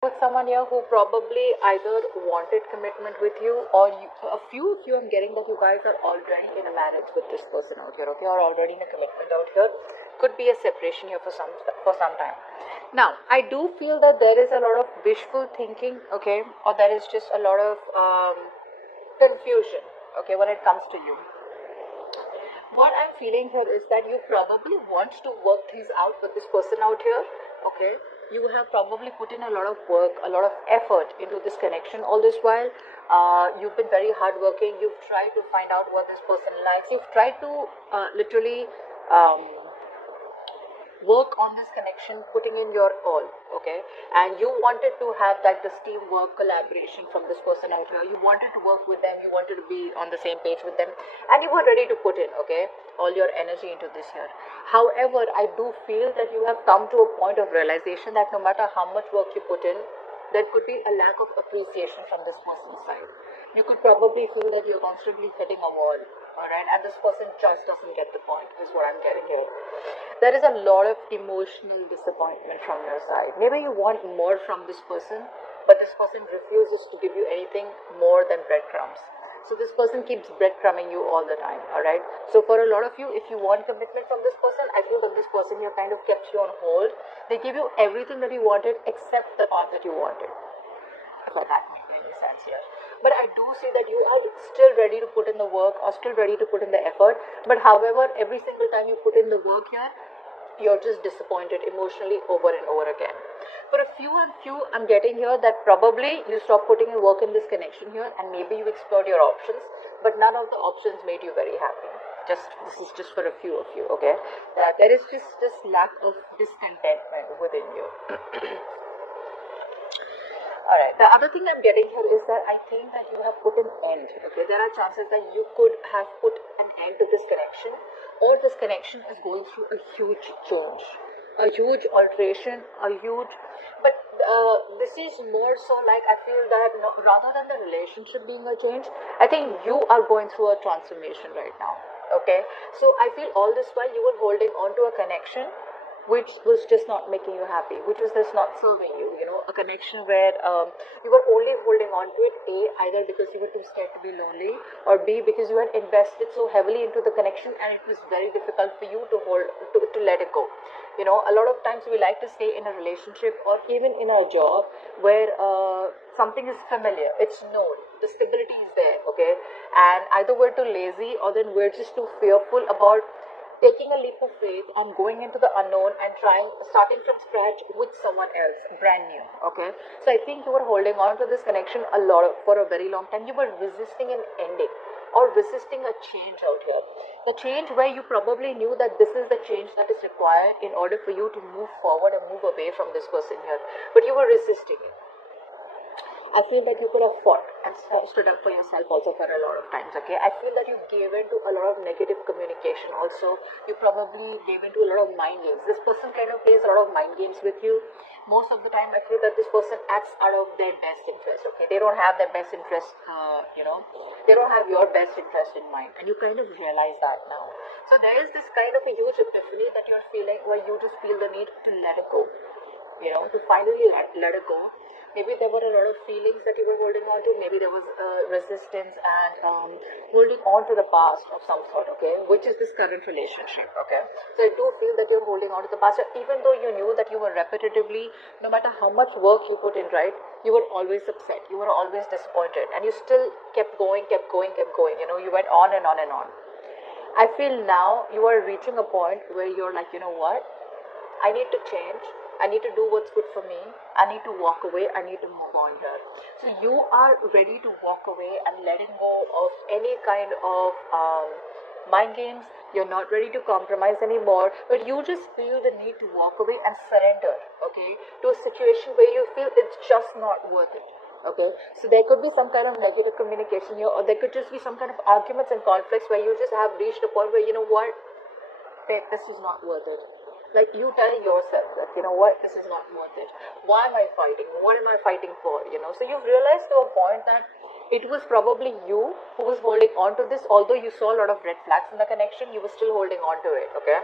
with someone here who probably either wanted commitment with you, or a few of you, I'm getting that you guys are already in a marriage with this person out here, okay, or already in a commitment out here. Could be a separation here for some time. Now, I do feel that there is a lot of wishful thinking, okay, or there is just a lot of confusion, okay, when it comes to you. What I'm feeling here is that you probably want to work things out with this person out here, okay? You have probably put in a lot of work, a lot of effort into this connection all this while. You've been very hardworking. You've tried to find out what this person likes. You've tried to literally work on this connection, putting in your all, okay? And you wanted to have that this teamwork, collaboration from this person out here. You wanted to work with them, you wanted to be on the same page with them, and you were ready to put in, okay, all your energy into this here. However, I do feel that you have come to a point of realization that no matter how much work you put in, there could be a lack of appreciation from this person's side. You could probably feel that you're constantly hitting a wall, alright, and this person just doesn't get the point, is what I'm getting here. There is a lot of emotional disappointment from your side. Maybe you want more from this person, but this person refuses to give you anything more than breadcrumbs. So this person keeps breadcrumbing you all the time, alright? So for a lot of you, if you want commitment from this person, I feel that this person here kind of kept you on hold. They give you everything that you wanted except the part that you wanted. If that makes any sense here. But I do see that you are still ready to put in the work, or still ready to put in the effort. But however, every single time you put in the work here, you're just disappointed emotionally over and over again. For a few I'm getting here that probably you stopped putting in work in this connection here, and maybe you explored your options, but none of the options made you very happy. This is just for a few of you, okay? There is just this lack of discontentment within you. Alright, the other thing I'm getting here is that I think that you have put an end, okay? There are chances that you could have put an end to this connection, or this connection is going through a huge change, a huge alteration, but this is more so like, I feel that rather than the relationship being a change, I think you are going through a transformation right now, okay? So I feel all this while you were holding on to a connection which was just not making you happy, which was just not serving you, a connection where you were only holding on to it, A, either because you were too scared to be lonely, or B, because you had invested so heavily into the connection and it was very difficult for you to let it go. A lot of times we like to stay in a relationship or even in a job where something is familiar, it's known, the stability is there, okay, and either we're too lazy or then we're just too fearful about taking a leap of faith and going into the unknown and starting from scratch with someone else, brand new, okay? So I think you were holding on to this connection for a very long time. You were resisting an ending or resisting a change out here. The change where you probably knew that this is the change that is required in order for you to move forward and move away from this person here. But you were resisting it. I feel that you could have fought and stood up for yourself also for a lot of times, okay? I feel that you gave in to a lot of negative communication also. You probably gave in to a lot of mind games. This person kind of plays a lot of mind games with you. Most of the time, I feel that this person acts out of their best interest, okay? They don't have their best interest, they don't have your best interest in mind. And you kind of realize that now. So there is this kind of a huge epiphany that you're feeling where you just feel the need to let it go, to finally let it go. Maybe there were a lot of feelings that you were holding on to. Maybe there was resistance and holding on to the past of some sort, okay, which is this current relationship, okay. So I do feel that you're holding on to the past, even though you knew that you were repetitively, no matter how much work you put in, right, you were always upset, you were always disappointed, and you still kept going, you went on and on and on. I feel now you are reaching a point where you're like, what, I need to change. I need to do what's good for me. I need to walk away. I need to move on here. So you are ready to walk away and letting go of any kind of mind games. You're not ready to compromise anymore, but you just feel the need to walk away and surrender, okay, to a situation where you feel it's just not worth it. Okay, so there could be some kind of negative communication here, or there could just be some kind of arguments and conflicts where you just have reached a point where, what, this is not worth it. Like you tell yourself that, what, this is not worth it. Why am I fighting? What am I fighting for? So you've realized to a point that it was probably you who was holding on to this. Although you saw a lot of red flags in the connection, you were still holding on to it, okay?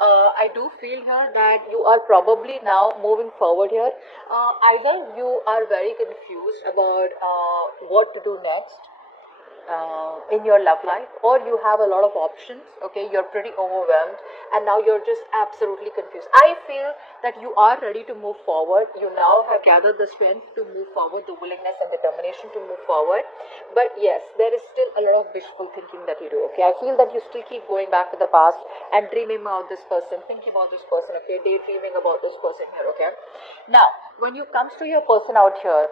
I do feel here that you are probably now moving forward here. Either you are very confused about what to do next in your love life, or you have a lot of options. Okay, you're pretty overwhelmed and now you're just absolutely confused. I feel that you are ready to move forward. You now have gathered the strength to move forward, the willingness and determination to move forward. But yes, there is still a lot of wishful thinking that you do. Okay, I feel that you still keep going back to the past and dreaming about this person, thinking about this person. Okay, daydreaming about this person here. Okay, now when you comes to your person out here,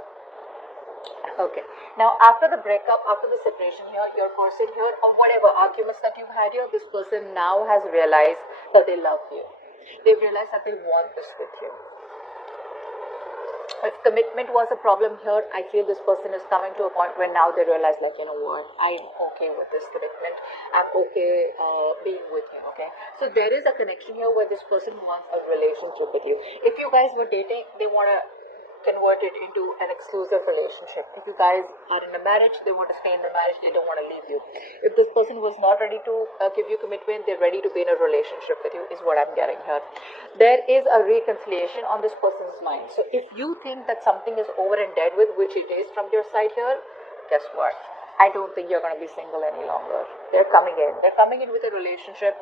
okay, now after the breakup, after the separation here, your person here, or whatever arguments that you've had here, this person now has realized that they love you. They've realized that they want this with you. If commitment was a problem here, I feel this person is coming to a point where now they realize, like, you know what, I'm okay with this commitment. I'm okay being with you, okay? So there is a connection here where this person wants a relationship with you. If you guys were dating, they want to convert it into an exclusive relationship. If you guys are in a marriage, they want to stay in the marriage, they don't want to leave you. If this person was not ready to give you commitment, they're ready to be in a relationship with you, is what I'm getting here. There is a reconciliation on this person's mind. So if you think that something is over and dead with, which it is from your side here, guess what? I don't think you're going to be single any longer. They're coming in. They're coming in with a relationship.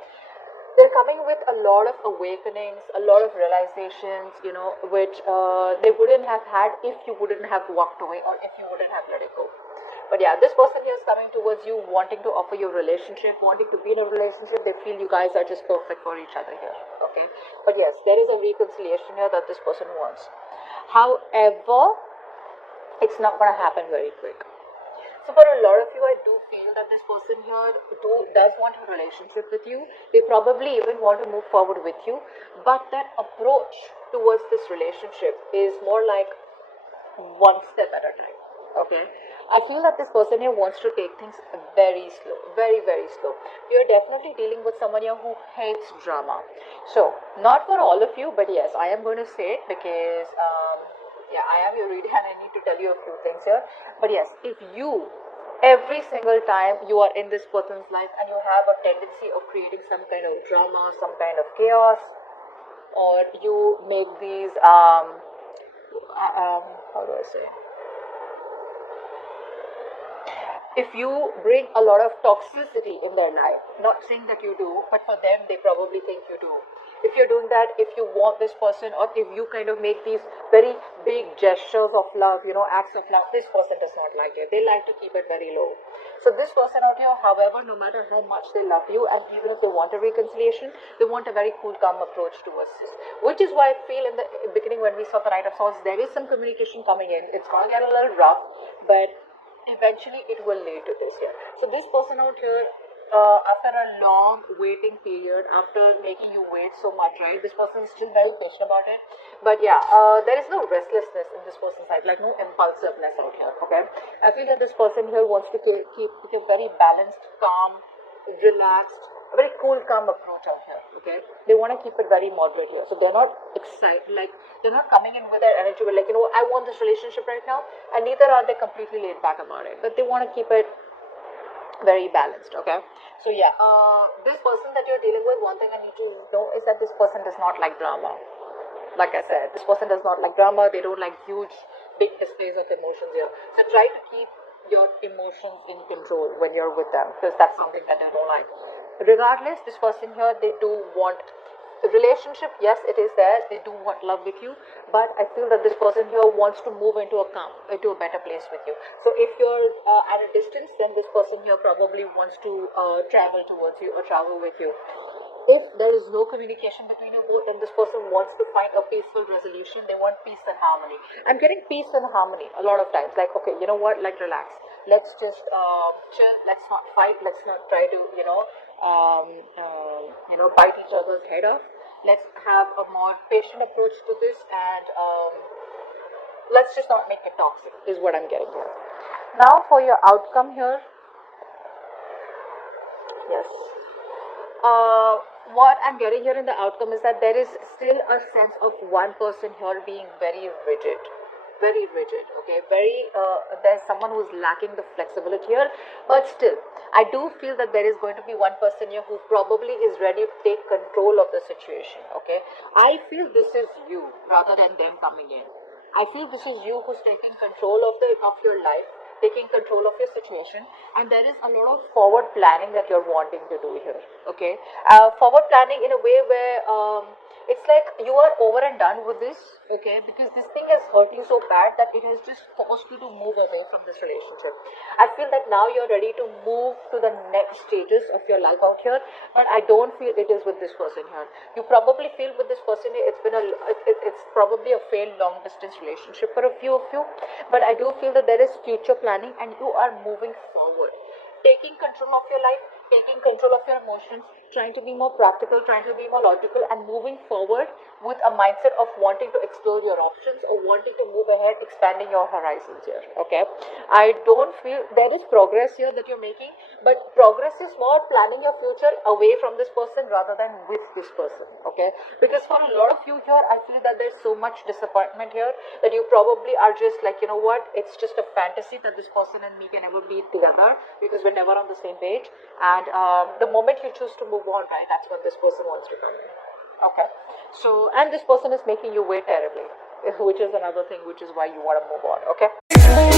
They're coming with a lot of awakenings, a lot of realizations, you know, which they wouldn't have had if you wouldn't have walked away or if you wouldn't have let it go. But yeah, this person here is coming towards you, wanting to offer you a relationship, wanting to be in a relationship. They feel you guys are just perfect for each other here, okay? But yes, there is a reconciliation here that this person wants. However, it's not going to happen very quick. So for a lot of you, I do feel that this person here does want a relationship with you. They probably even want to move forward with you. But that approach towards this relationship is more like one step at a time. Okay? I feel that this person here wants to take things very slow. Very, very slow. You're definitely dealing with someone here who hates drama. So, not for all of you, but yes, I am going to say it because... yeah, I am your reader and I need to tell you a few things here. But yes, if you, every single time you are in this person's life and you have a tendency of creating some kind of drama, some kind of chaos, or you make these, how do I say? If you bring a lot of toxicity in their life, not saying that you do, but for them, they probably think you do. If you're doing that, if you want this person, or if you kind of make these very big gestures of love, you know, acts of love, this person does not like it. They like to keep it very low. So this person out here, however, no matter how much they love you, and even if they want a reconciliation, they want a very cool, calm approach towards this. Which is why I feel in the beginning when we saw the Knight of Swords, there is some communication coming in. It's going to get a little rough, but eventually it will lead to this here. So this person out here, after a long waiting period, after making you wait so much, right, this person is still very patient about it. But yeah, there is no restlessness in this person's side, like no impulsiveness out here, okay? I feel that this person here wants to keep a very balanced, calm, relaxed, a very cool, calm approach out here, okay? They want to keep it very moderate here. So they're not excited, like, they're not coming in with their energy, like, you know, I want this relationship right now, and neither are they completely laid back about it. But they want to keep it very balanced, okay? So yeah, this person that you're dealing with, one thing I need to know is that this person does not like drama. Like I said, this person does not like drama. They don't like huge, big displays of emotions here. So try to keep your emotions in control when you're with them, because that's something that they don't like. Regardless, this person here, they do want a relationship. Yes, it is there. They do want love with you, but I feel that this person here wants to move into a better place with you. So if you're at a distance, then this person here probably wants to travel towards you or travel with you. If there is no communication between you both, then this person wants to find a peaceful resolution. They want peace and harmony. I'm getting peace and harmony a lot of times. Like, okay, you know what? Like, relax. Let's just chill. Let's not fight. Let's not try to, bite each other's head off. Let's have a more patient approach to this, and let's just not make it toxic, is what I'm getting here. Now for your outcome here. Yes. What I'm getting here in the outcome is that there is still a sense of one person here being very rigid. very rigid, okay, very, there's someone who's lacking the flexibility here, but still, I do feel that there is going to be one person here who probably is ready to take control of the situation, okay. I feel this is you rather than them coming in. I feel this is you who's taking control of your life, taking control of your situation, and there is a lot of forward planning that you're wanting to do here, okay. Forward planning in a way where it's like you are over and done with this, okay, because this thing has hurt you so bad that it has just forced you to move away from this relationship. I feel that now you're ready to move to the next stages of your life out here, but I don't feel it is with this person here. You probably feel with this person it's been it's probably a failed long distance relationship for a few of you, but I do feel that there is future planning and you are moving forward, taking control of your life, taking control of your emotions, trying to be more practical, trying to be more logical, and moving forward with a mindset of wanting to explore your options or wanting to move ahead, expanding your horizons here, okay. I don't feel there is progress here that you're making, but progress is more planning your future away from this person rather than with this person, okay, because for a lot of you here, I feel that there's so much disappointment here that you probably are just like, you know what, it's just a fantasy that this person and me can ever be together because we're never on the same page, and the moment you choose to move on, right, that's when this person wants to come in, okay. So, and this person is making you wait terribly, which is another thing, which is why you want to move on, okay.